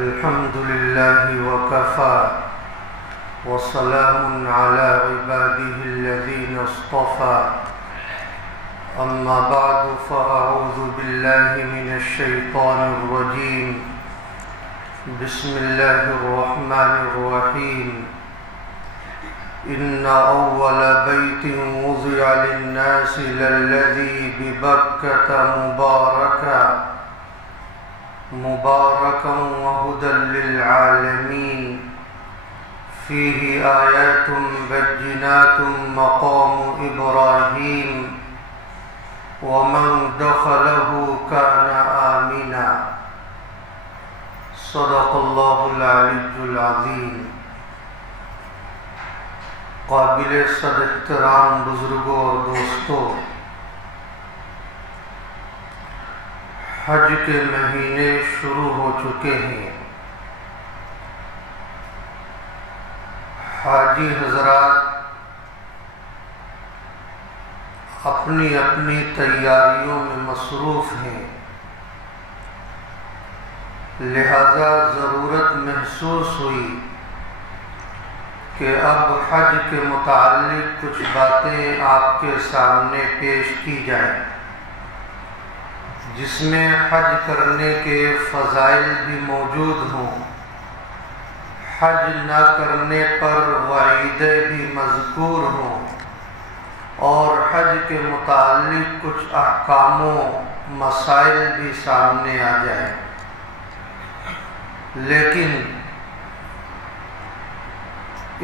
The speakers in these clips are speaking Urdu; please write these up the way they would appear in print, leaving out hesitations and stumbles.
الحمد لله وكفى وسلام على عباده الذين اصطفى أما بعد فأعوذ بالله من الشيطان الرجيم بسم الله الرحمن الرحيم إن أول بيت وضع للناس للذي ببكة مباركا وهدى للعالمين فيه آيات بينات مقام إبراهيم ومن دخله كان آمنا صدق الله العلي العظيم۔ قابل صد احترام بزرگوں اور دوستوں، حج کے مہینے شروع ہو چکے ہیں۔ حاجی حضرات اپنی اپنی تیاریوں میں مصروف ہیں، لہذا ضرورت محسوس ہوئی کہ اب حج کے متعلق کچھ باتیں آپ کے سامنے پیش کی جائیں، جس میں حج کرنے کے فضائل بھی موجود ہوں، حج نہ کرنے پر وعیدیں بھی مذکور ہوں، اور حج کے متعلق کچھ احکام و مسائل بھی سامنے آ جائیں۔ لیکن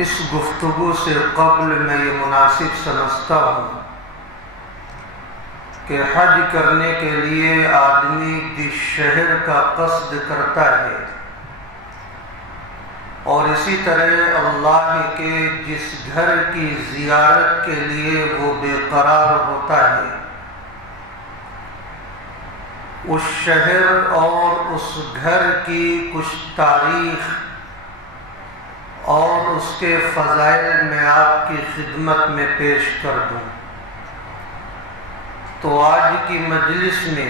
اس گفتگو سے قبل میں یہ مناسب سمجھتا ہوں کہ حج کرنے کے لیے آدمی جس شہر کا قصد کرتا ہے، اور اسی طرح اللہ کے جس گھر کی زیارت کے لیے وہ بے قرار ہوتا ہے، اس شہر اور اس گھر کی کچھ تاریخ اور اس کے فضائل میں آپ کی خدمت میں پیش کر دوں۔ تو آج کی مجلس میں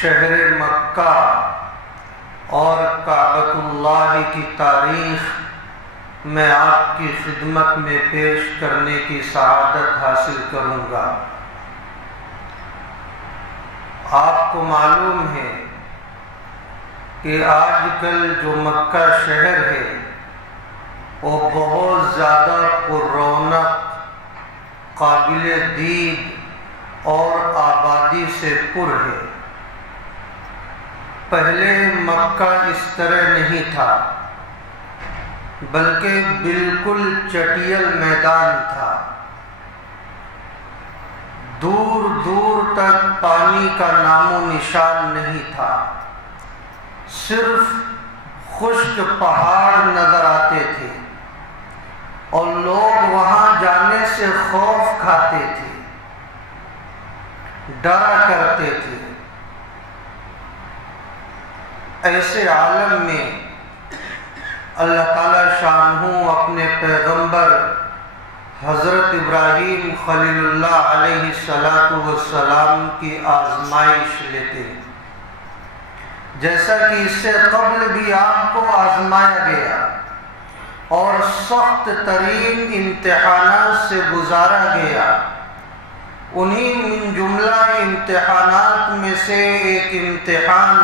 شہر مکہ اور کعبۃ اللہ کی تاریخ میں آپ کی خدمت میں پیش کرنے کی سعادت حاصل کروں گا۔ آپ کو معلوم ہے کہ آج کل جو مکہ شہر ہے وہ بہت زیادہ پررونق، قابل دید اور آبادی سے پر ہے۔ پہلے مکہ اس طرح نہیں تھا، بلکہ بالکل چٹیل میدان تھا، دور دور تک پانی کا نام و نشان نہیں تھا، صرف خشک پہاڑ نظر آتے تھے، اور لوگ وہاں جانے سے خوف کھاتے تھے، ڈرا کرتے تھے۔ ایسے عالم میں اللہ تعالیٰ شانہ اپنے پیغمبر حضرت ابراہیم خلیل اللہ علیہ السلام کی آزمائش لیتے ہیں، جیسا کہ اس سے قبل بھی آپ کو آزمایا گیا اور سخت ترین امتحانات سے گزارا گیا۔ انہی من جملہ امتحانات میں سے ایک امتحان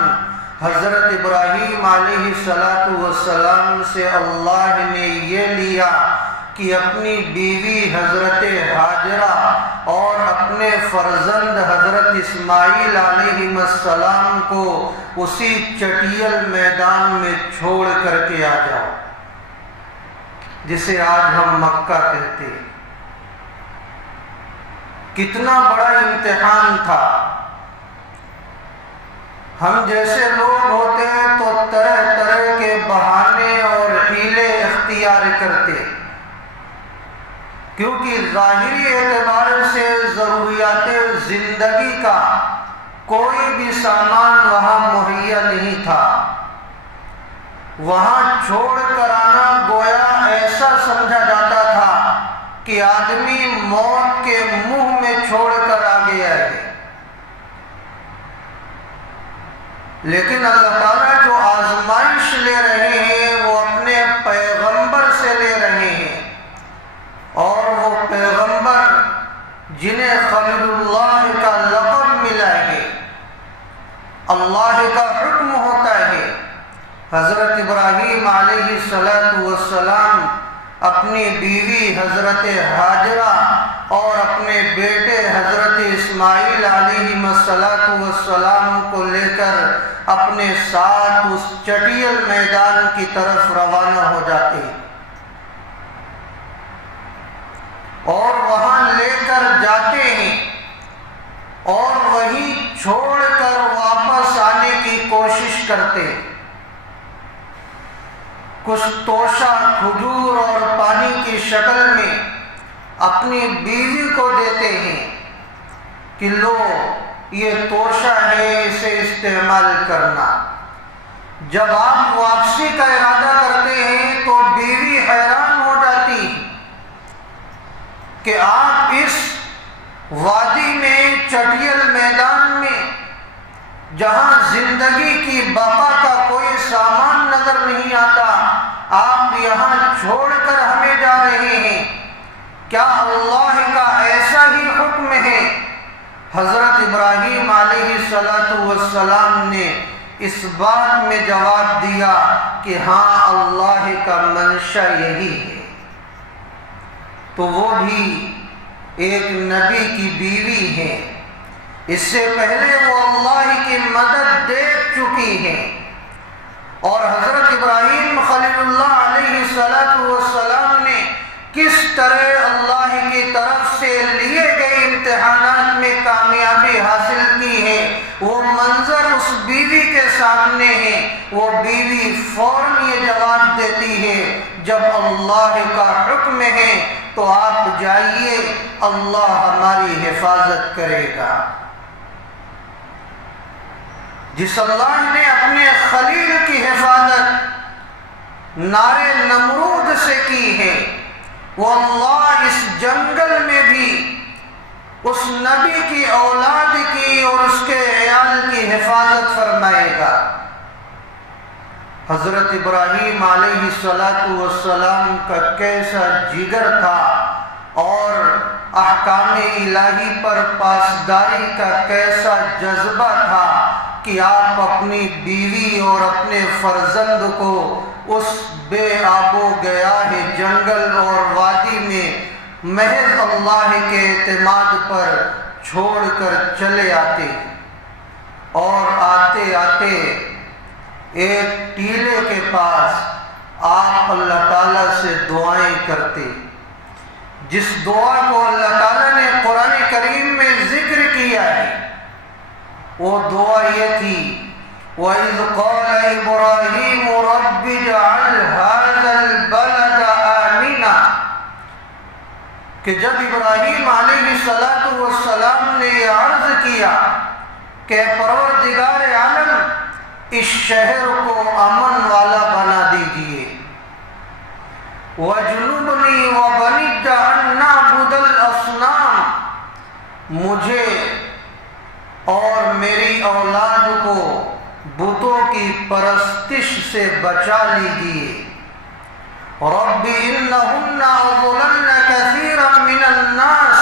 حضرت ابراہیم علیہ السلام سے اللہ نے یہ لیا کہ اپنی بیوی حضرت ہاجرہ اور اپنے فرزند حضرت اسماعیل علیہ السلام کو اسی چٹیل میدان میں چھوڑ کر کے آ جاؤ، جسے آج ہم مکہ کہتے ہیں۔ کتنا بڑا امتحان تھا۔ ہم جیسے لوگ ہوتے ہیں تو طرح طرح کے بہانے اور حیلے اختیار کرتے، کیونکہ ظاہری اعتبار سے ضروریات زندگی کا کوئی بھی سامان وہاں مہیا نہیں تھا۔ وہاں چھوڑ کر آنا گویا ایسا سمجھا جاتا تھا کہ آدمی موت کے منہ میں چھوڑ کر آ گیا ہے۔ لیکن اللہ تعالیٰ جو آزمائش لے رہے ہیں وہ اپنے پیغمبر سے لے رہے ہیں، اور وہ پیغمبر جنہیں خلیل اللہ کا لقب ملا ہے، اللہ کا حکم ہوتا ہے۔ حضرت ابراہیم علیہ السلام اپنی بیوی حضرت ہاجرہ اور اپنے بیٹے حضرت اسماعیل علیہ السلام کو لے کر اپنے ساتھ اس چٹیل میدان کی طرف روانہ ہو جاتے اور وہاں لے کر جاتے ہیں، اور وہیں چھوڑ کر واپس آنے کی کوشش کرتے۔ کچھ توشہ کھجور اور پانی کی شکل میں اپنی بیوی کو دیتے ہیں کہ لو یہ توشہ ہے، اسے استعمال کرنا۔ جب آپ واپسی کا ارادہ کرتے ہیں تو بیوی حیران ہو جاتی ہے کہ آپ اس وادی میں، چٹیل میدان میں، جہاں زندگی کی بقا کا کوئی سامان نظر نہیں آتا، آپ یہاں چھوڑ کر ہمیں جا رہے ہیں، کیا اللہ کا ایسا ہی حکم ہے؟ حضرت ابراہیم علیہ السلام نے اس بات میں جواب دیا کہ ہاں، اللہ کا منشا یہی ہے۔ تو وہ بھی ایک نبی کی بیوی ہے، اس سے پہلے وہ اللہ کی مدد دیکھ چکی ہے، اور حضرت ابراہیم خلیل اللہ علیہ السلام نے کس طرح اللہ کی طرف سے لیے گئے امتحانات میں کامیابی حاصل کی ہے، وہ منظر اس بیوی کے سامنے ہے۔ وہ بیوی فوراً یہ جواب دیتی ہے، جب اللہ کا حکم ہے تو آپ جائیے، اللہ ہماری حفاظت کرے گا۔ جس اللہ نے اپنے خلیل کی حفاظت نارے نمرود سے کی ہے، وہ اللہ اس جنگل میں بھی اس نبی کی اولاد کی اور اس کے عیال کی حفاظت فرمائے گا۔ حضرت ابراہیم علیہ السلام کا کیسا جگر تھا، اور احکام الہی پر پاسداری کا کیسا جذبہ تھا کہ آپ اپنی بیوی اور اپنے فرزند کو اس بے آب و گیاہ جنگل اور وادی میں محض اللہ کے اعتماد پر چھوڑ کر چلے آتے، اور آتے آتے ایک ٹیلے کے پاس آپ اللہ تعالیٰ سے دعائیں کرتے، جس دعا کو اللہ تعالیٰ نے قرآن کریم میں ذکر کیا ہے۔ وہ دعا یہ تھی، وَإِذْ قَالَ إِبْرَاهِيمُ رَبِّ اجْعَلْ هَٰذَا الْبَلَدَ آمِنًا، کہ جب ابراہیم علیہ السلام نے یہ عرض کیا کہ پروردگار عالم اس شہر کو امن والا بنا دیجئے، وَجْنُبْنِي وَبَنِيَّ أَن نَّعْبُدَ الْأَصْنَامَ، مجھے اور میری اولاد کو بتوں کی پرستش سے بچا لیجیے۔ رب انہن اضللن کثیرا من الناس،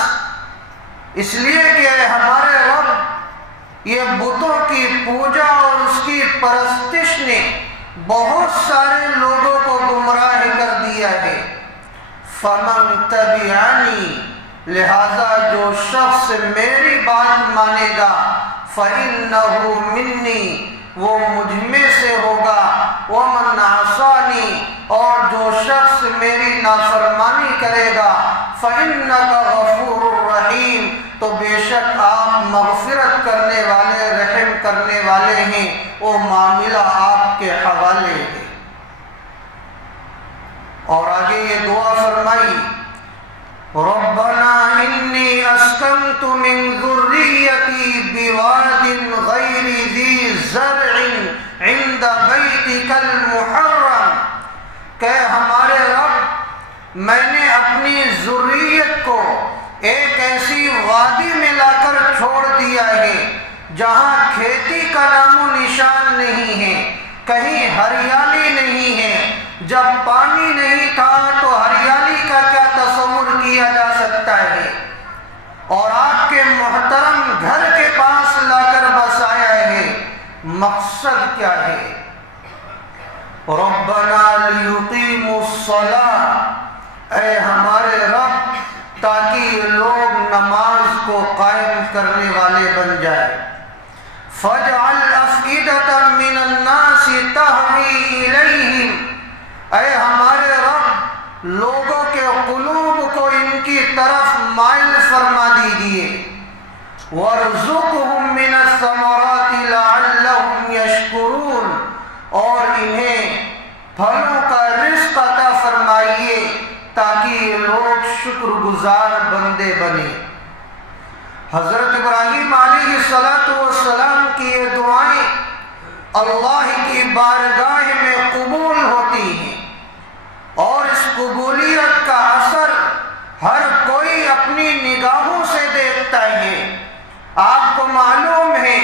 اس لیے کہ ہمارے رب یہ بتوں کی پوجا اور اس کی پرستش نے بہت سارے لوگوں کو گمراہ کر دیا ہے۔ فمن تبعنی، لہذا جو شخص میری بات مانے گا، فإنہ منی، وہ مجھ میں سے ہوگا، ومن عصانی، اور جو شخص میری نافرمانی کرے گا، فإنک غفور الرحیم، تو بے شک آپ مغفرت کرنے والے، رحم کرنے والے ہیں، وہ معاملہ آپ کے حوالے ہے۔ اور آگے یہ دعا فرمائی، ربنا انی اسکنت من ذریتی بواد غیر ذی زرع عند بیتک المحرم، کہ ہمارے رب میں نے اپنی ذریت کو ایک ایسی وادی میں لا کر چھوڑ دیا ہے جہاں کھیتی کا نام و نشان نہیں ہے، کہیں ہریالی نہیں ہے۔ جب پانی نہیں تھا تو ہریالی کا کیا تصور کیا جا سکتا ہے؟ اور آپ کے محترم گھر کے پاس لا کر بسایا ہے، مقصد کیا ہے؟ ربنا لیقیموا الصلاۃ، اے ہمارے رب تاکہ یہ لوگ نماز کو قائم کرنے والے بن جائیں۔ فاجعل افئدۃ من الناس تہوی الیہم، اے ہمارے رب لوگوں کے قلوب کو ان کی طرف مائل فرما دیجیے۔ وارزقہم من الثمرات لعلہم یشکرون، اور انہیں پھلوں کا رزق عطا فرمائیے تاکہ یہ لوگ شکر گزار بندے بنے۔ حضرت ابراہیم علیہ السلام کی یہ دعائیں اللہ کی بارگاہ میں قبول ہوتی ہیں، اور اس قبولیت کا اثر ہر کوئی اپنی نگاہوں سے دیکھتا ہے۔ آپ کو معلوم ہے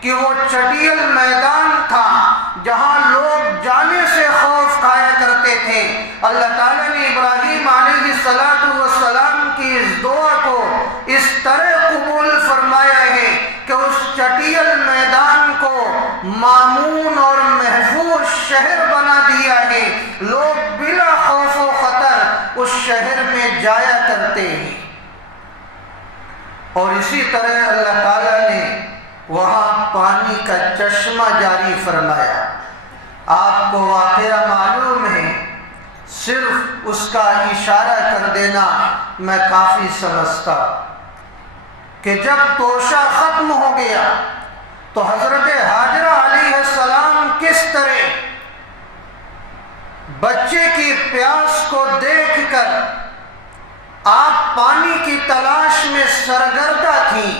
کہ وہ چٹیل میدان تھا جہاں لوگ جانے سے خوف کھایا کرتے تھے۔ اللہ تعالیٰ نے ابراہیم علیہ السلام کی اس دعا کو اس طرح قبول فرمایا ہے کہ اس چٹیل میدان کو مامون اور محفوظ شہر بنا دیا ہے۔ لوگ بلا خوف و خطر اس شہر میں جایا کرتے ہیں۔ اور اسی طرح اللہ تعالیٰ نے وہاں پانی کا چشمہ جاری فرمایا۔ آپ کو واقعہ معلوم ہے، صرف اس کا اشارہ کر دینا میں کافی سمجھتا کہ جب توشہ ختم ہو گیا تو حضرت ہاجرہ علیہ السلام کس طرح بچے کی پیاس کو دیکھ کر آپ پانی کی تلاش میں سرگردہ تھیں۔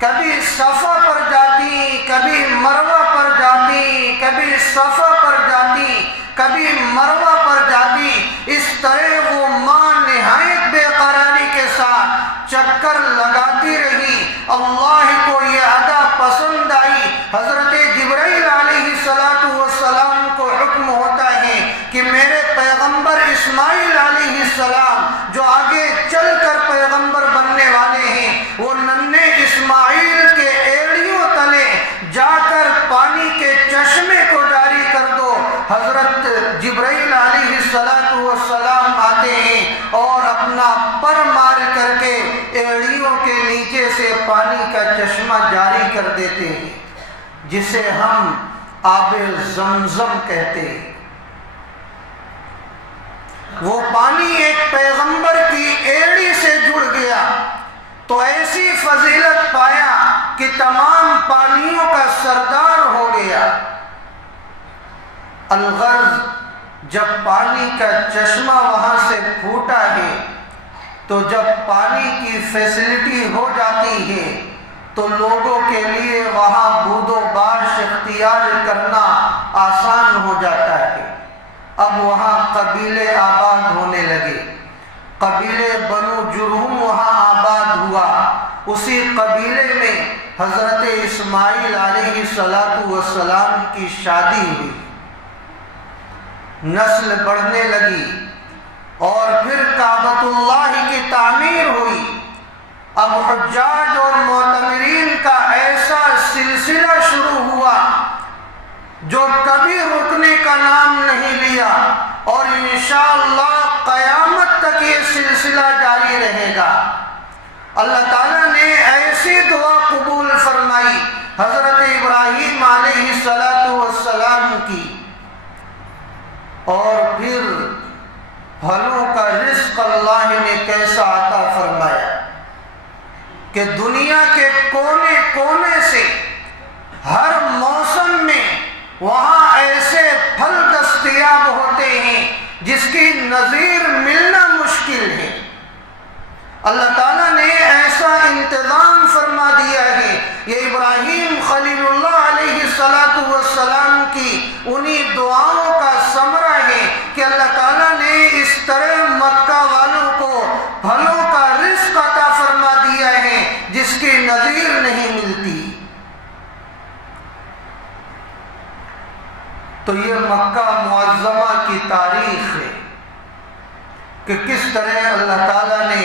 کبھی صفا پر جاتی، کبھی مروہ پر جاتی، کبھی صفا پر جاتی، کبھی مروہ پر جاتی۔ اس طرح وہ ماں نہایت بے قراری کے ساتھ چکر لگاتی رہی۔ اللہ کو یہ ادا پسند آئی۔ حضرت جبرائیل علیہ السلام کو حکم ہوتا ہے کہ میرے پیغمبر اسماعیل علیہ السلام جو آگے چل کر پیغمبر بننے والے ہیں، وہ ننھے اسماعیل کے ایڑیوں تلے جا کر پانی کے چشمے کو جاری کر دو۔ حضرت جبرائیل علیہ السلام آتے ہیں اور اپنا پر مار کر کے ایڑیوں کے نیچے سے پانی کا چشمہ جاری کر دیتے ہیں، جسے ہم آب زمزم کہتے ہیں۔ وہ پانی ایک پیغمبر کی ایڑی سے جڑ گیا تو ایسی فضیلت پایا کہ تمام پانیوں کا سردار ہو گیا۔ الغرض جب پانی کا چشمہ وہاں سے پھوٹا ہے تو جب پانی کی فیسلٹی ہو جاتی ہے تو لوگوں کے لیے وہاں بود و باش اختیار کرنا آسان ہو جاتا ہے۔ اب وہاں قبیلے آباد ہونے لگے۔ قبیلے بنو جرہم وہاں آباد ہوا۔ اسی قبیلے میں حضرت اسماعیل علیہ السلام کی شادی ہوئی، نسل بڑھنے لگی، اور پھر کعبۃ اللہ کی تعمیر ہوئی۔ اب حجاج اور معتمرین کا ایسا سلسلہ شروع ہوا جو کبھی رکنے کا نام نہیں لیا، اور انشاءاللہ قیامت تک یہ سلسلہ جاری رہے گا۔ اللہ تعالیٰ نے ایسی دعا قبول فرمائی حضرت ابراہیم علیہ السلام کی، اور پھر پھلوں کا رزق اللہ نے کیسا عطا فرمایا کہ دنیا کے کونے کونے سے ہر موسم میں وہاں ایسے پھل دستیاب ہوتے ہیں جس کی نظیر ملنا مشکل ہے۔ اللہ تعالیٰ نے ایسا انتظام فرما دیا ہے۔ یہ ابراہیم خلیل اللہ علیہ السلام کی انہی دعاؤں کا ثمرہ ہے کہ اللہ تعالیٰ نے اس طرح مکہ والوں کو پھلوں کا رزق عطا فرما دیا ہے جس کی نظیر نہیں ملتی۔ تو یہ مکہ معظمہ کی تاریخ ہے کہ کس طرح اللہ تعالیٰ نے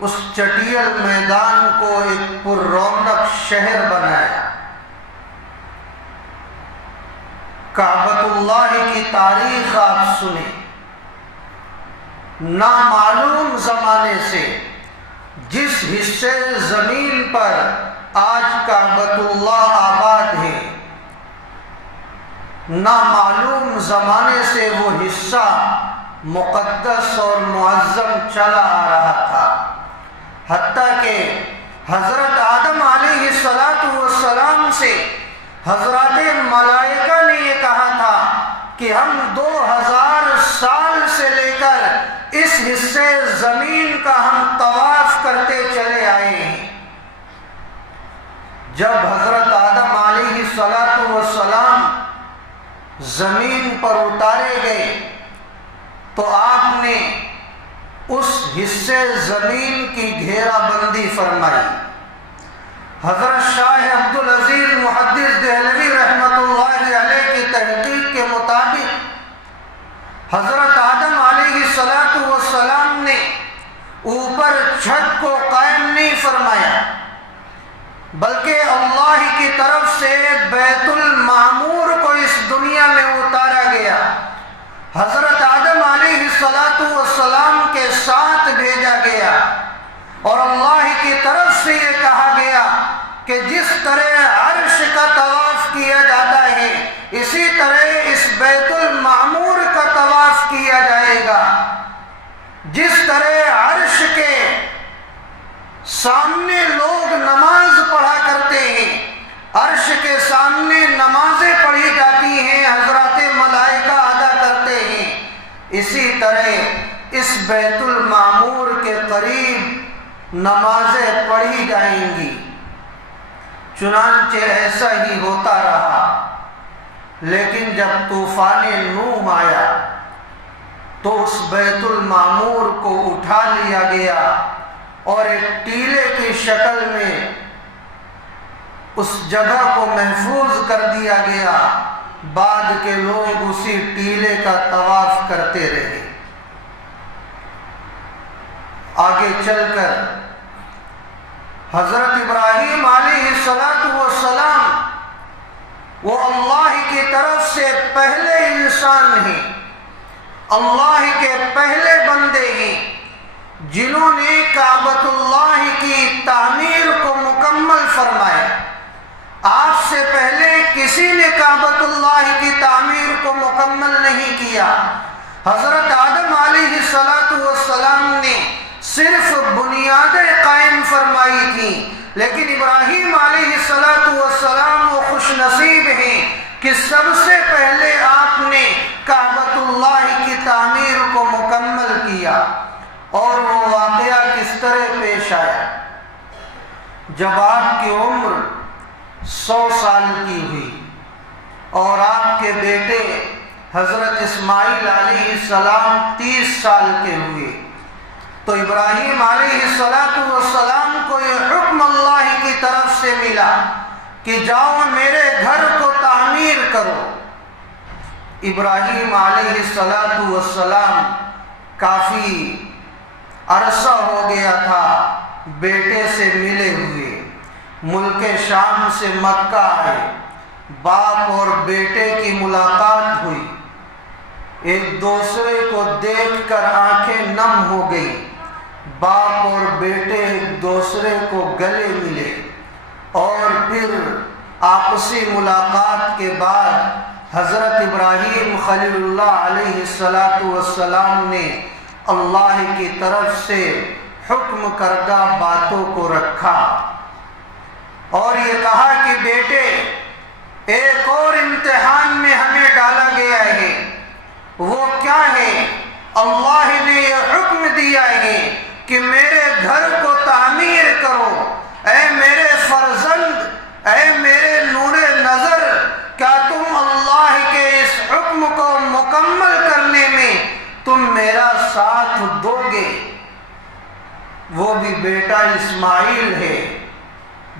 اس چٹیل میدان کو ایک پر رونق شہر بنایا۔ کعبۃ اللہ کی تاریخ آپ سنیں، نامعلوم زمانے سے جس حصے زمین پر آج کعبۃ اللہ آباد ہے، نامعلوم زمانے سے وہ حصہ مقدس اور معظم چلا آ رہا تھا، حتیٰ کہ حضرت آدم علیہ السلام سے حضرات ملائکہ نے یہ کہا تھا کہ ہم 2000 سال سے لے کر اس حصے زمین کا ہم طواف کرتے چلے آئے ہیں۔ جب حضرت آدم علیہ السلام زمین پر اتارے گئے تو آپ نے اس حصے زمین کی گھیرا بندی فرمائی۔ حضرت شاہ عبدالعزیز محدث دہلوی رحمۃ اللہ علیہ کی تحقیق کے مطابق حضرت آدم علیہ السلام نے اوپر چھت کو قائم نہیں فرمایا، بلکہ اللہ کی طرف سے بیت المعمور کو اس دنیا میں اتارا گیا، حضرت آدم علیہ السلام کے ساتھ بھیجا گیا، اور اللہ کی طرف سے یہ کہا گیا کہ جس طرح عرش کا طواف کیا جاتا ہے اسی طرح اس بیت المعمور کا طواف کیا جائے گا۔ جس طرح عرش کے سامنے لوگ نماز پڑھا کرتے ہیں، عرش کے سامنے نمازیں پڑھی جاتی ہیں، حضرات ملائکہ ادا کرتے ہیں، اسی طرح اس بیت المعمور کے قریب نمازیں پڑھی جائیں گی۔ چنانچہ ایسا ہی ہوتا رہا، لیکن جب طوفان نوح آیا تو اس بیت المعمور کو اٹھا لیا گیا اور ایک ٹیلے کی شکل میں اس جگہ کو محفوظ کر دیا گیا، بعد کے لوگ اسی ٹیلے کا طواف کرتے رہے۔ آگے چل کر حضرت ابراہیم علیہ السلام وہ اللہ کی طرف سے پہلے انسان ہیں، اللہ کے پہلے بندے ہیں جنہوں نے کعبۃ اللہ کی تعمیر کو مکمل فرمایا۔ آپ سے پہلے کسی نے کعبۃ اللہ کی تعمیر کو مکمل نہیں کیا۔ حضرت آدم علیہ السلام نے صرف بنیادیں قائم فرمائی تھیں، لیکن ابراہیم علیہ السلام وہ خوش نصیب ہیں کہ سب سے پہلے آپ نے کعبۃ اللہ کی تعمیر کو مکمل کیا۔ اور وہ واقعہ کس طرح پیش آیا؟ جب آپ کی عمر 100 سال کی ہوئی اور آپ کے بیٹے حضرت اسماعیل علیہ السلام 30 سال کے ہوئے تو ابراہیم علیہ السلام کو یہ حکم اللہ کی طرف سے ملا کہ جاؤ میرے گھر کو تعمیر کرو۔ ابراہیم علیہ السلام کافی عرصہ ہو گیا تھا بیٹے سے ملے ہوئے، ملک شام سے مکہ آئے، باپ اور بیٹے کی ملاقات ہوئی، ایک دوسرے کو دیکھ کر آنکھیں نم ہو گئی، باپ اور بیٹے ایک دوسرے کو گلے ملے، اور پھر آپسی ملاقات کے بعد حضرت ابراہیم خلیل اللہ علیہ السلام نے اللہ کی طرف سے حکم کردہ باتوں کو رکھا اور یہ کہا کہ بیٹے ایک اور امتحان میں ہمیں ڈالا گیا ہے، وہ کیا ہے؟ اللہ نے یہ حکم دیا ہے کہ میرے گھر کو تعمیر کرو۔ اے میرے فرزند، اے میرے نور نظر، کیا تم اللہ کے اس حکم کو مکمل کرنے میں تم میرا ساتھ دو گے؟ وہ بھی بیٹا اسماعیل ہے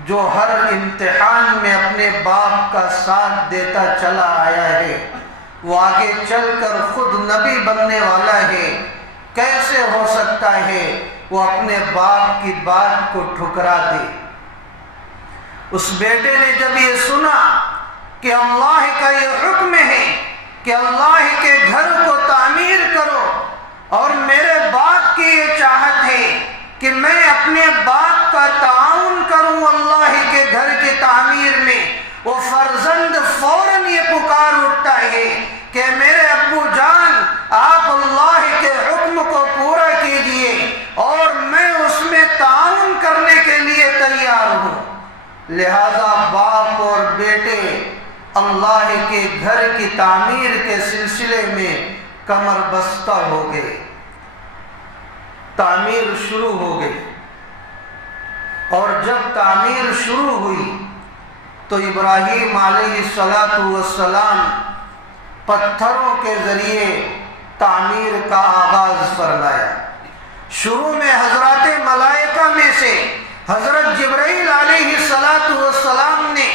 جو ہر امتحان میں اپنے باپ کا ساتھ دیتا چلا آیا ہے، وہ آگے چل کر خود نبی بننے والا ہے، کیسے ہو سکتا ہے وہ اپنے باپ کی بات کو ٹھکرا دے؟ اس بیٹے نے جب یہ سنا کہ اللہ کا یہ حکم ہے کہ اللہ کے گھر کو تعمیر کرو، اور میرے باپ کی یہ چاہت ہے کہ میں اپنے باپ کا تعاون کروں اللہ کے گھر کی تعمیر میں، وہ فرزند فوراً یہ پکار اٹھتا ہے کہ میرے ابو جان آپ اللہ کے حکم کو پورا کیجئے اور میں اس میں تعاون کرنے کے لیے تیار ہوں۔ لہذا باپ اور بیٹے اللہ کے گھر کی تعمیر کے سلسلے میں کمر بستہ ہو گئے، تعمیر شروع ہو گئی۔ اور جب تعمیر شروع ہوئی تو ابراہیم علیہ السلام پتھروں کے ذریعے تعمیر کا آغاز فرمایا۔ شروع میں حضرات ملائکہ میں سے حضرت جبرائیل علیہ السلام نے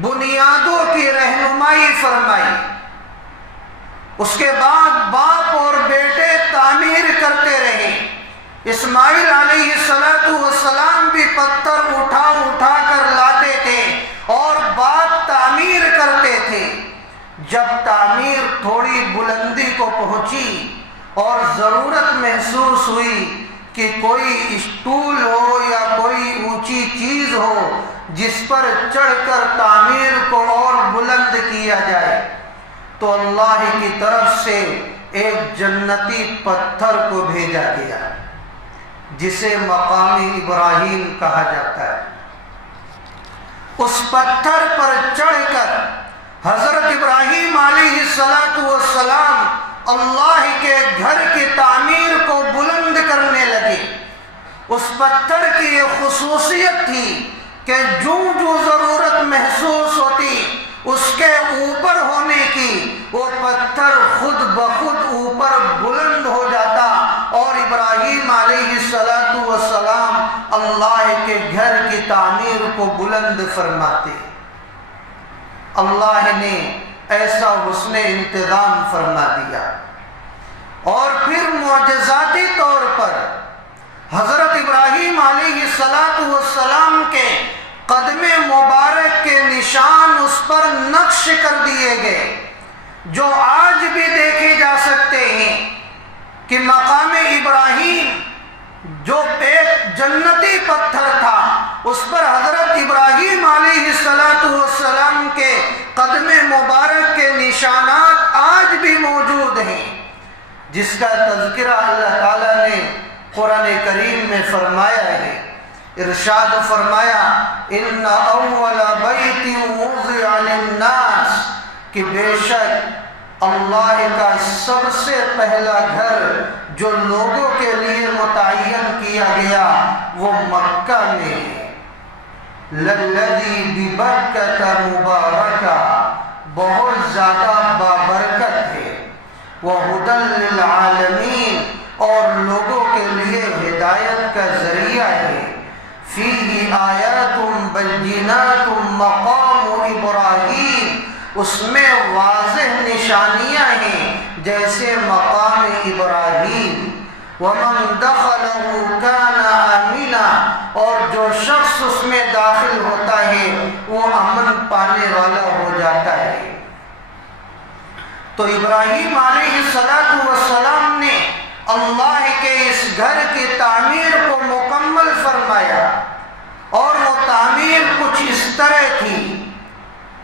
بنیادوں کی رہنمائی فرمائی، اس کے بعد باپ اور بیٹے تعمیر کرتے رہے۔ اسماعیل علیہ السلام بھی پتھر اٹھا اٹھا کر لاتے تھے اور باپ تعمیر کرتے تھے۔ جب تعمیر تھوڑی بلندی کو پہنچی اور ضرورت محسوس ہوئی کہ کوئی اسٹول ہو یا کوئی اونچی چیز ہو جس پر چڑھ کر تعمیر کو اور بلند کیا جائے، تو اللہ کی طرف سے ایک جنتی پتھر کو بھیجا گیا جسے مقام ابراہیم کہا جاتا ہے۔ اس پتھر پر چڑھ کر حضرت ابراہیم علیہ السلام اللہ کے گھر کی تعمیر کو بلند کرنے لگے۔ اس پتھر کی یہ خصوصیت تھی کہ جو ضرورت محسوس ہوتی اس کے اوپر ہونے کی، وہ پتھر خود بخود اوپر بلند ہو جاتا اور ابراہیم علیہ السلام اللہ کے گھر کی تعمیر کو بلند فرماتے۔ اللہ نے ایسا حسن انتظام فرما دیا، اور پھر معجزاتی طور پر حضرت ابراہیم علیہ السلام کے قدم مبارک کے نشان اس پر نقش کر دیے گئے، جو آج بھی دیکھے جا سکتے ہیں کہ مقام ابراہیم جو ایک جنتی پتھر تھا، اس پر حضرت ابراہیم علیہ السلام کے قدم مبارک کے نشانات آج بھی موجود ہیں، جس کا تذکرہ اللہ تعالیٰ نے قرآن کریم میں فرمایا ہے۔ ارشاد فرمایا ان اول بیت وضع للناس، کہ بے شک اللہ کا سب سے پہلا گھر جو لوگوں کے لیے متعین کیا گیا وہ مکہ میں ہے۔ للذی ببرکۃ مبارکہ، بہت زیادہ بابرکت ہے، وہدی للعالمین، اور لوگوں کے لیے ہدایت کا ذریعہ ہے۔ فیہ آیات بینات مقام ابراہیم، اس میں واضح نشانیاں ہیں جیسے مقام ابراہیم۔ ومن دخلہ کان آمنا، اور جو شخص اس میں داخل ہوتا ہے وہ امن پانے والا ہو جاتا ہے۔ تو ابراہیم علیہ السلام نے اللہ کے اس گھر کی تعمیر کو مکمل فرمایا، اور وہ تعمیر کچھ اس طرح تھی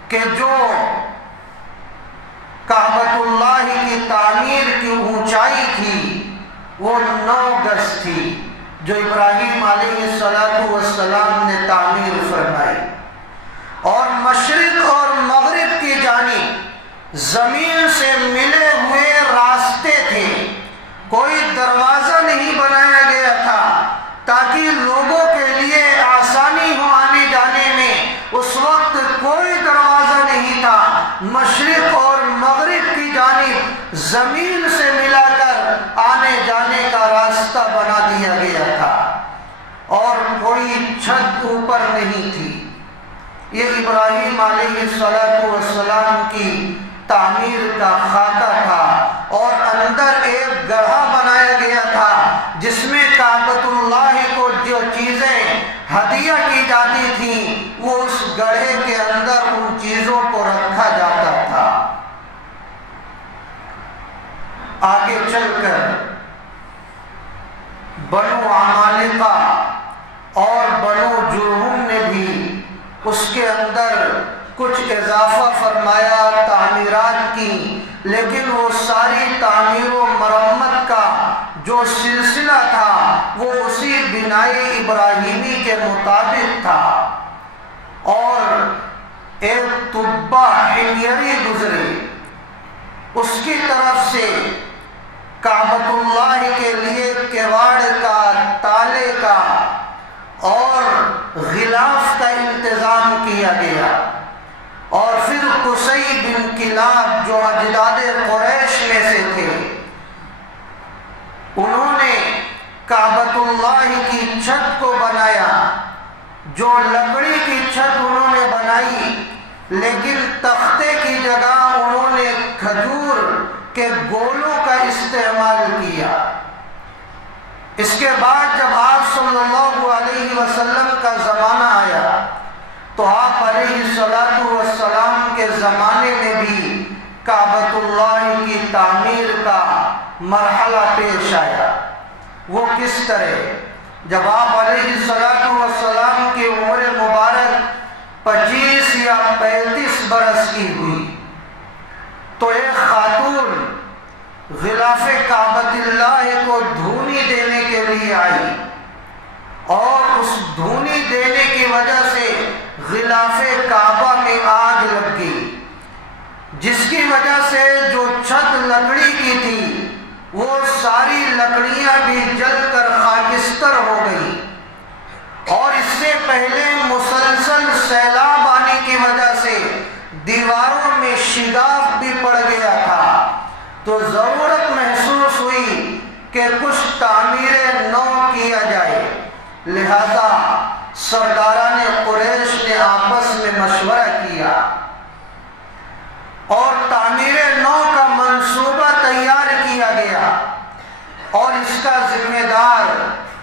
کہ جو کعبۃ اللہ کی تعمیر کی اونچائی تھی وہ 9 گز تھی، جو ابراہیم علیہ السلام نے تعمیر فرمائی، اور مشرق اور مغرب کی جانب زمین سے ملے ہوئے راستے تھے، کوئی دروازہ نہیں بنایا گیا تھا تاکہ لوگوں کے لیے آسانی ہو آنے جانے میں۔ اس وقت کوئی دروازہ نہیں تھا، مشرق اور مغرب کی جانب زمین سے ملا کر آنے جانے کا راستہ بنا دیا گیا تھا، اور کوئی چھت اوپر نہیں تھی۔ یہ ابراہیم علیہ السلام کی تعمیر کا خاکہ تھا اور اندر ایک گڑھا بنایا گیا تھا جس میں کعبۃ اللہ کو جو چیزیں ہدیہ کی جاتی تھیں وہ اس گڑھے کے اندر ان چیزوں کو رکھا جاتا تھا۔ آگے چل کر بنو عمالقہ اور بنو جرہم نے بھی اس کے اندر کچھ اضافہ فرمایا، تعمیرات کی، لیکن وہ ساری تعمیر و مرمت کا جو سلسلہ تھا وہ اسی بنائے ابراہیمی کے مطابق تھا۔ اور ایک طبہ حمیری گزرے، اس کی طرف سے کعبۃ اللہ کے لیے کیواڑ کا، تالے کا اور غلاف کا انتظام کیا گیا۔ اور پھر قصی بن کلاب جو اجداد قریش میں سے تھے، انہوں نے کعبۃ اللہ کی چھت کو بنایا، جو لکڑی کی چھت انہوں نے بنائی، لیکن تختے کی جگہ انہوں نے کھجور کے گولوں کا استعمال کیا۔ اس کے بعد جب آپ صلی اللہ علیہ وسلم کا زمانہ آیا تو آپ علیہ السلام کے زمانے میں بھی کعبۃ اللہ کی تعمیر کا مرحلہ پیش آیا۔ وہ کس طرح؟ جب آپ علیہ السلام کی عمر مبارک 25 یا 35 برس کی ہوئی تو ایک خاتون غلاف کعبۃ اللہ کو دھونی دینے کے لیے آئی، اور اس دھونی دینے کی وجہ سے غلاف کعبہ میں آگ لگ گئی، جس کی وجہ سے جو چھت لکڑی کی تھی وہ ساری لکڑیاں بھی جل کر خاکستر ہو گئی، اور اس سے پہلے مسلسل سیلاب آنے کی وجہ سے دیواروں میں شگاف بھی پڑ گیا تھا۔ تو ضرورت محسوس ہوئی کہ کچھ تعمیر نو کیا جائے، لہذا سرداران قریش نے آپس میں مشورہ کیا اور تعمیر نو کا منصوبہ تیار کیا گیا، اور اس کا ذمہ دار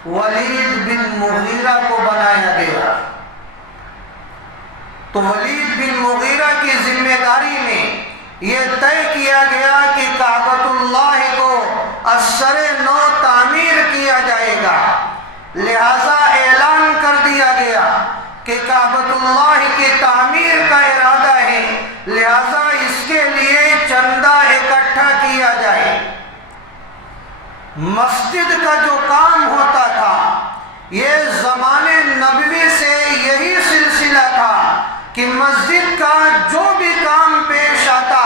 ولید بن مغیرہ کو بنایا گیا۔ تو ولید بن مغیرہ کی ذمہ داری میں یہ طے کیا گیا کہ کعبۃ اللہ کو اثر نو تعمیر کیا جائے گا، لہذا اعلان کر دیا گیا کہ کعبۃ اللہ کی تعمیر کا ارادہ ہے، لہذا اس کے لیے چندہ اکٹھا کیا جائے۔ مسجد کا جو کام ہوتا تھا یہ زمانے نبوی سے یہی سلسلہ تھا کہ مسجد کا جو بھی کام پیش آتا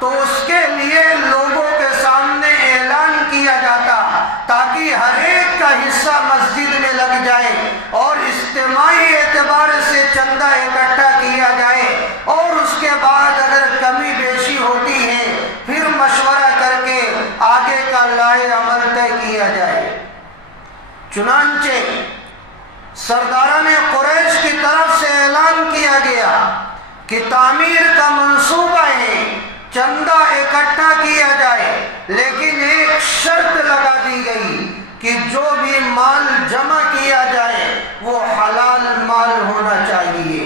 تو اس کے لیے لوگوں کے سامنے اعلان کیا جاتا تاکہ ہر ایک کا حصہ مسجد میں لگ جائے اور اجتماعی اعتبار سے چندہ اکٹھا کیا جائے، اور اس کے بعد اگر کمی بیشی ہوتی ہے پھر مشورہ کر کے آگے کا لائے عمل طے کیا جائے۔ چنانچہ سرداران قریش کی طرف سے اعلان کیا گیا کہ تعمیر کا منصوبہ ہے، چندہ اکٹھا کیا جائے، لیکن ایک شرط لگا دی گئی کہ جو بھی مال جمع کیا جائے وہ حلال مال ہونا چاہیے،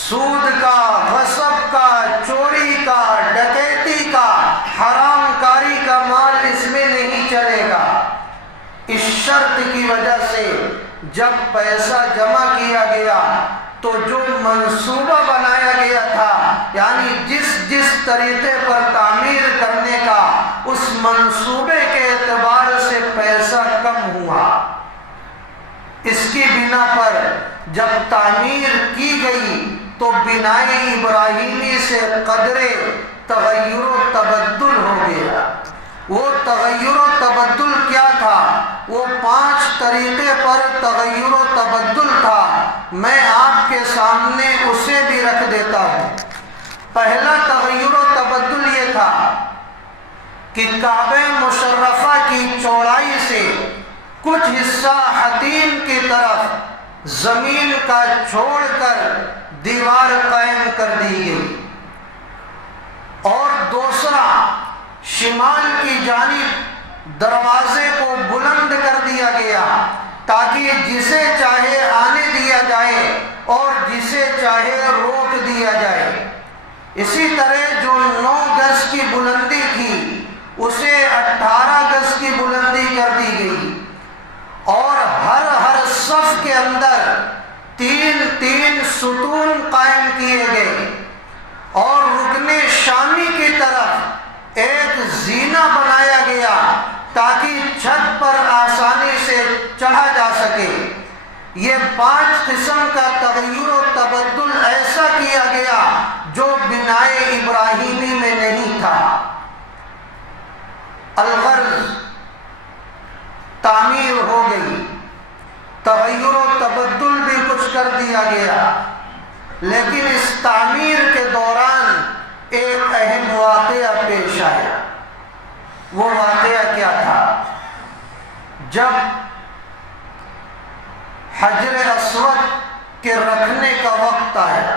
سود کا، غصب کا، چوری کا، ڈکیتی کا، حرام کاری کا مال اس میں نہیں چلے گا۔ اس شرط کی وجہ سے جب پیسہ جمع کیا گیا تو جو منصوبہ بنایا گیا تھا، یعنی جس طریقے پر تعمیر کرنے کا، اس منصوبے کے اعتبار سے پیسہ کم ہوا۔ اس کی بنا پر جب تعمیر کی گئی تو بنائے ابراہیمی سے قدرے تغیر و تبدل ہو گیا۔ وہ تغیر و تبدل کیا تھا؟ وہ 5 طریقے پر تغیر و تبدل تھا، میں آپ کے سامنے اسے بھی رکھ دیتا ہوں۔ پہلا تغیر و تبدل یہ تھا کہ کعبہ مشرفہ کی چوڑائی سے کچھ حصہ حتیم کی طرف زمین کا چھوڑ کر دیوار قائم کر دی گئی، اور شمال کی جانب دروازے کو بلند کر دیا گیا تاکہ جسے چاہے آنے دیا جائے اور جسے چاہے روک دیا جائے۔ اسی طرح جو 9 گز کی بلندی تھی اسے 18 گز کی بلندی کر دی گئی، اور ہر صف کے اندر 3 ستون قائم کیے گئے، اور رکن شامی کی طرف ایک زینہ بنایا گیا تاکہ چھت پر آسانی سے چڑھا جا سکے۔ یہ 5 قسم کا تغیر و تبدل ایسا کیا گیا جو بنائے ابراہیمی میں نہیں تھا۔ الغرض تعمیر ہو گئی، تغیر و تبدل بھی کچھ کر دیا گیا، لیکن اس تعمیر کے دوران ایک اہم واقعہ پیش آیا۔ وہ واقعہ کیا تھا؟ جب حجر اسود کے رکھنے کا وقت آیا،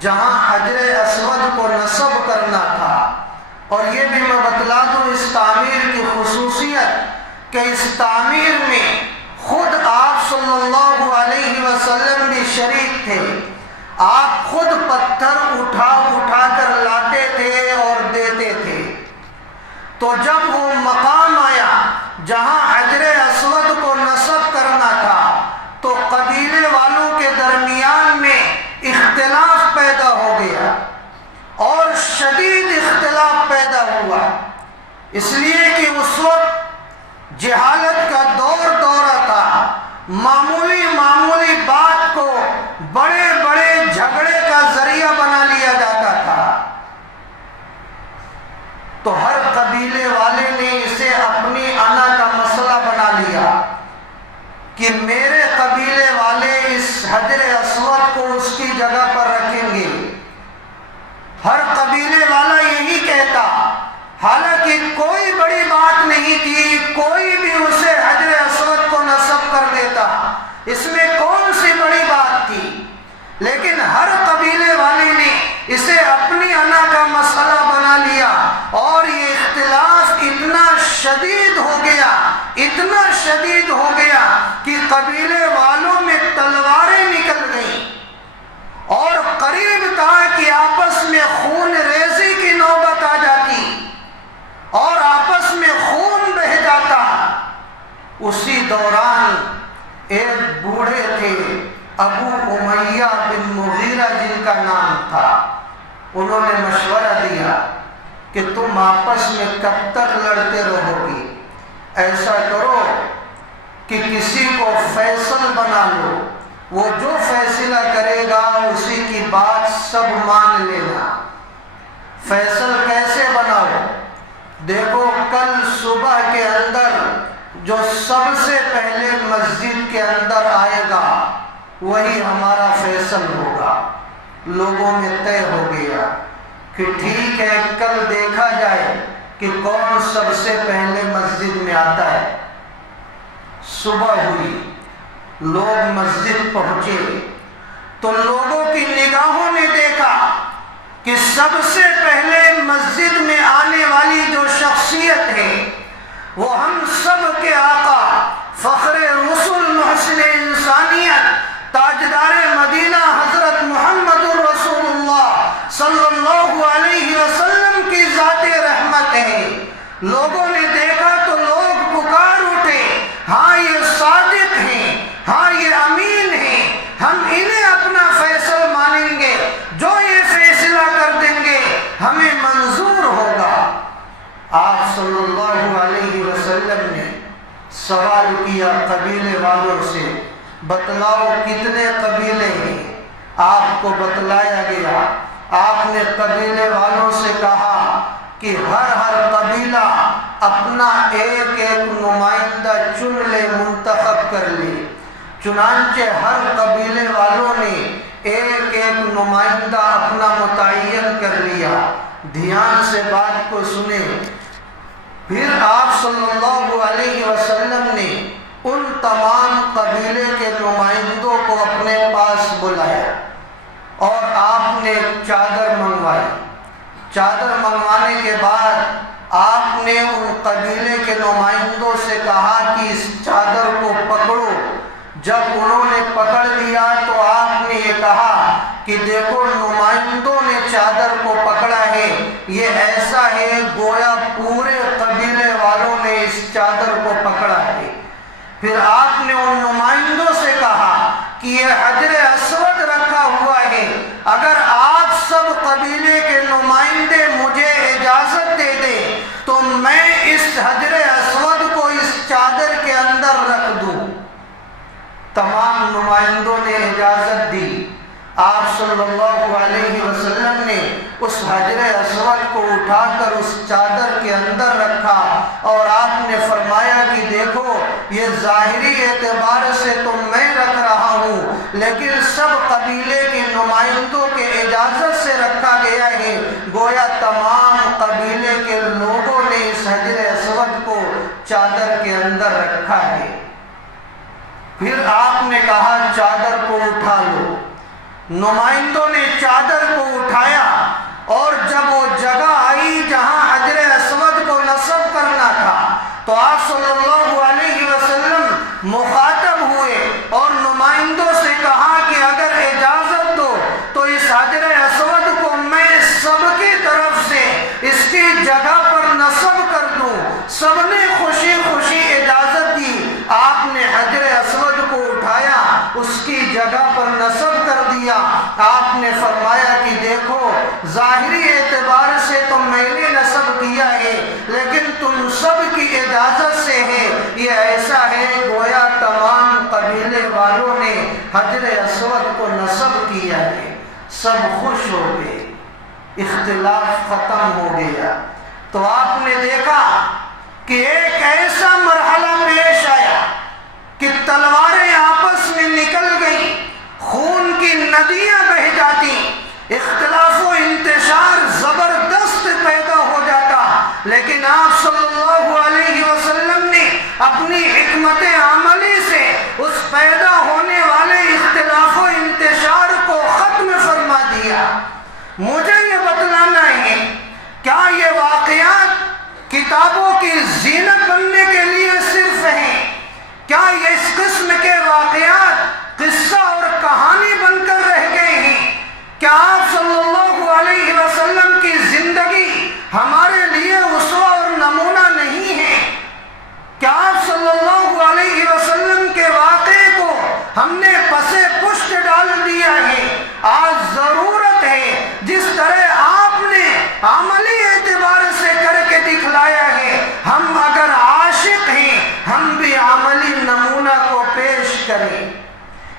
جہاں حجر اسود کو نصب کرنا تھا، اور یہ بھی میں بتلا دوں اس تعمیر کی خصوصیت کہ اس تعمیر میں خود آپ صلی اللہ علیہ وسلم بھی شریک تھے۔ آپ خود پتھر اٹھا کر لاتے تھے اور دیتے تھے۔ تو جب وہ مقام آیا جہاں حجر اسود کو نصب کرنا تھا تو قبیلے والوں کے درمیان میں اختلاف پیدا ہو گیا، اور شدید اختلاف پیدا ہوا، اس لیے کہ اس وقت جہالت کا دورہ تھا۔ معمولی بات کو بڑے جھگڑے کا ذریعہ بنا لیا جاتا تھا۔ تو ہر قبیلے والے نے اسے اپنی انا کا مسئلہ بنا لیا کہ میرے قبیلے والے اس حجر اسود کو اس کی جگہ پر رکھیں گے۔ ہر قبیلے والا یہی کہتا، حالانکہ کوئی بڑی بات نہیں تھی، کوئی بھی اسے حجر اسود کو نصب کر دیتا، اس میں کون سی بڑی بات تھی؟ لیکن ہر قبیلے والے نے اسے اپنی انا کا مسئلہ بنا لیا، اور یہ اختلاف اتنا شدید ہو گیا کہ قبیلے والوں میں تلواریں نکل گئیں، اور قریب تھا کہ آپس میں خون ریزی کی نوبت آ جاتی اور آپس میں خون بہہ جاتا۔ اسی دوران ایک بوڑھے تھے، ابو امیہ بن مغیرہ جن کا نام تھا، انہوں نے مشورہ دیا کہ تم آپس میں کب تک لڑتے رہو گی؟ ایسا کرو کہ کسی کو فیصل بنا لو، وہ جو فیصلہ کرے گا اسی کی بات سب مان لینا۔ فیصل کیسے بناؤ؟ دیکھو، کل صبح کے اندر جو سب سے پہلے مسجد کے اندر آئے گا وہی ہمارا فیصل ہوگا۔ لوگوں میں طے ہو گیا کہ ٹھیک ہے، کل دیکھا جائے کہ کون سب سے پہلے مسجد میں آتا ہے۔ صبح ہوئی، لوگ مسجد پہنچے تو لوگوں کی نگاہوں نے دیکھا کہ سب سے پہلے مسجد میں آنے والی جو شخصیت ہے وہ ہم سب کے آقا، فخر رسول، محسن انسانیت، تاجدار مدینہ حضرت محمد رسول اللہ صلی اللہ علیہ وسلم کی ذات رحمت ہے۔ لوگوں نے دیکھا تو لوگ پکار اٹھے، ہاں یہ صادق ہیں، ہاں یہ امین ہیں، ہم انہیں اپنا فیصل مانیں گے، جو یہ فیصلہ کر دیں گے ہمیں منظور ہوگا۔ آپ صلی اللہ علیہ وسلم نے سوال کیا قبیلے والوں سے، بتلاؤ کتنے قبیلے ہیں؟ آپ کو بتلایا گیا۔ آپ نے قبیلے والوں سے کہا کہ ہر قبیلہ اپنا ایک نمائندہ چن لے، منتخب کر لے۔ چنانچہ ہر قبیلے والوں نے ایک نمائندہ اپنا متعین کر لیا۔ دھیان سے بات کو سنیں۔ پھر آپ صلی اللہ علیہ وسلم نے ان تمام قبیلے کے نمائندوں کو اپنے پاس بلایا اور آپ نے چادر منگوائی۔ چادر منگوانے کے بعد آپ نے ان قبیلے کے نمائندوں سے کہا کہ اس چادر کو پکڑو۔ جب انہوں نے پکڑ لیا تو آپ نے یہ کہا کہ دیکھو نمائندوں نے چادر کو پکڑا ہے، یہ ایسا ہے گویا پورے قبیلے والوں نے اس چادر کو پکڑا ہے۔ پھر آپ نے ان نمائندوں سے کہا کہ یہ حجر اسود رکھا ہوا ہے، اگر آپ سب قبیلے کے نمائندے مجھے اجازت دے دیں تو میں اس حجر اسود کو اس چادر کے اندر رکھ دوں۔ تمام نمائندوں نے اجازت دی۔ آپ صلی اللہ علیہ وسلم نے اس حجر اسود کو اٹھا کر اس چادر کے اندر رکھا اور آپ نے فرمایا کہ دیکھو یہ ظاہری اعتبار سے تو میں رکھ رہا ہوں، لیکن سب قبیلے کے نمائندوں کے اجازت سے رکھا گیا ہے، گویا تمام قبیلے کے لوگوں نے اس حجر اسود کو چادر کے اندر رکھا ہے۔ پھر آپ نے کہا چادر کو اٹھا لو۔ نمائندوں نے چادر کو اٹھایا اور جب وہ جگہ آئی جہاں حجر اسود کو نصب کرنا تھا تو آپ صلی اللہ علیہ وسلم مخاطب ہوئے اور نمائندوں سے کہا کہ اگر اجازت دو تو اس حجر اسود کو میں سب کی طرف سے اس کی جگہ پر نصب کر دوں۔ سب نے خوشی خوشی اجازت دی۔ آپ نے حجر اسود کو اٹھایا، اس کی جگہ پر نصب کر دیا۔ آپ نے فرمایا کہ دیکھو ظاہری اعتبار سے تو میں نے نصب کیا ہے، لیکن تم سب کی اجازت سے ہے، یہ ایسا ہے گویا تمام قبیلے والوں نے حجر اسود کو نصب کیا ہے۔ سب خوش ہو گئے، اختلاف ختم ہو گیا۔ تو آپ نے دیکھا کہ ایک ایسا مرحلہ پیش آیا کہ تلواریں آپس میں نکل گئیں، خون کی ندیاں بہہ جاتی، اختلاف و انتشار زبردست پیدا ہو جاتا، لیکن آپ صلی اللہ علیہ وسلم نے اپنی حکمت عملی سے اس پیدا ہونے والے اختلاف و انتشار کو ختم فرما دیا۔ مجھے یہ بتلانا ہے کیا یہ واقعات کتابوں کی زینت بننے کے لیے صرف ہیں؟ کیا یہ اس قسم کے واقعات قصہ اور کہانی بن کر رہ گئے ہیں؟ کیا آپ صلی اللہ علیہ وسلم کی زندگی ہمارے لیے اسوہ اور نمونہ نہیں ہے؟ کیا آپ صلی اللہ علیہ وسلم کے واقعے کو ہم نے پسے پشت ڈال دیا ہے؟ آج ضرورت ہے جس طرح آپ نے عملی اعتبار سے کر کے دکھلایا ہے، ہم اگر عاشق ہیں ہم بھی عملی نمونہ کو پیش کریں۔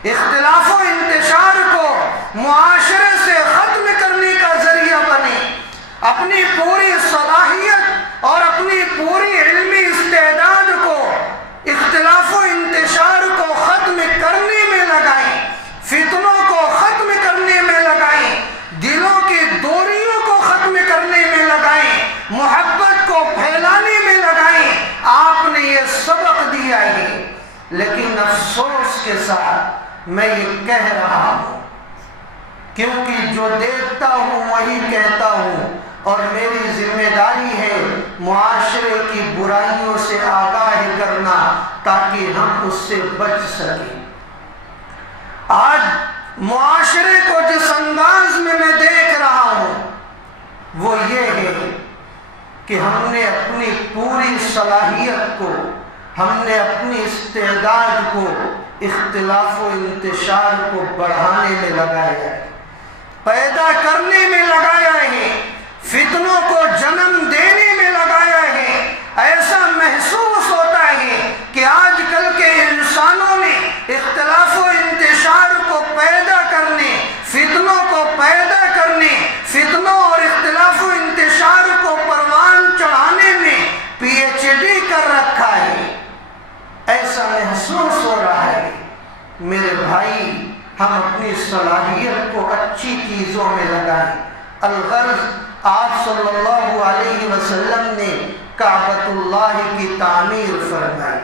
اختلاف و انتشار کو معاشرے سے ختم کرنے کا ذریعہ بنے، اپنی پوری صلاحیت اور اپنی پوری علمی استعداد کو اختلاف و انتشار کو ختم کرنے میں لگائیں، فتنوں کو ختم کرنے میں لگائیں، دلوں کی دوریوں کو ختم کرنے میں لگائیں، محبت کو پھیلانے میں لگائیں۔ آپ نے یہ سبق دیا ہے، لیکن افسوس کے ساتھ میں یہ کہہ رہا ہوں کیونکہ جو دیکھتا ہوں وہی کہتا ہوں، اور میری ذمہ داری ہے معاشرے کی برائیوں سے آگاہ کرنا تاکہ ہم اس سے بچ سکیں۔ آج معاشرے کو جس انداز میں دیکھ رہا ہوں وہ یہ ہے کہ ہم نے اپنی پوری صلاحیت کو، ہم نے اپنی استعداد کو اختلاف و انتشار کو بڑھانے میں لگایا ہے، پیدا کرنے میں لگایا ہے، فتنوں کو جنم دینے میں لگایا ہے۔ ایسا محسوس ہوتا ہے کہ آج کل کے انسانوں نے اختلاف و انتشار کو پیدا کرنے، فتنوں کو پیدا کرنے، فتنوں اور اختلاف و انتشار کو پروان چڑھانے میں پی ایچ ڈی کر رکھا ہے۔ ایسا محسوس ہو رہا ہے میرے بھائی، ہم اپنی صلاحیت کو اچھی چیزوں میں لگائیں۔ الغرض آپ صلی اللہ علیہ وسلم نے کعبۃ اللہ کی تعمیر فرمائی۔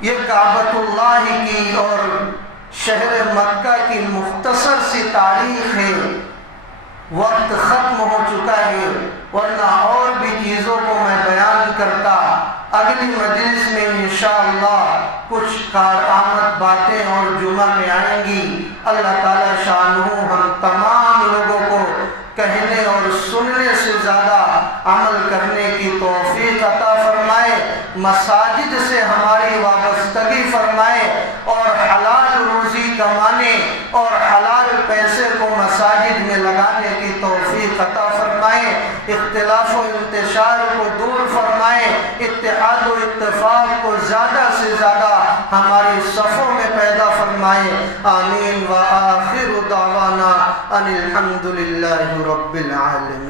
یہ کعبۃ اللہ کی اور شہر مکہ کی مختصر سی تاریخ ہے۔ وقت ختم ہو چکا ہے، ورنہ اور بھی چیزوں کو میں بیان کرتا۔ اگلی مجلس میں انشاءاللہ کچھ کارآمد باتیں اور جمعہ میں آئیں گی۔ اللہ تعالیٰ شانہ ہم تمام لوگوں کو کہنے اور سننے سے زیادہ عمل کرنے کی توفیق عطا فرمائے، مساجد سے ہماری وابستگی فرمائے، اور حلال روزی کمانے اور حلال پیسے کو مساجد میں لگانے کی توفیق عطا فرمائے، اختلاف و انتشار کو دور فرمائے، اتحاد و اتفاق کو زیادہ سے زیادہ ہماری صفوں میں پیدا فرمائے۔ آمین۔ وآخر دعوانا ان الحمد للہ رب العالمین۔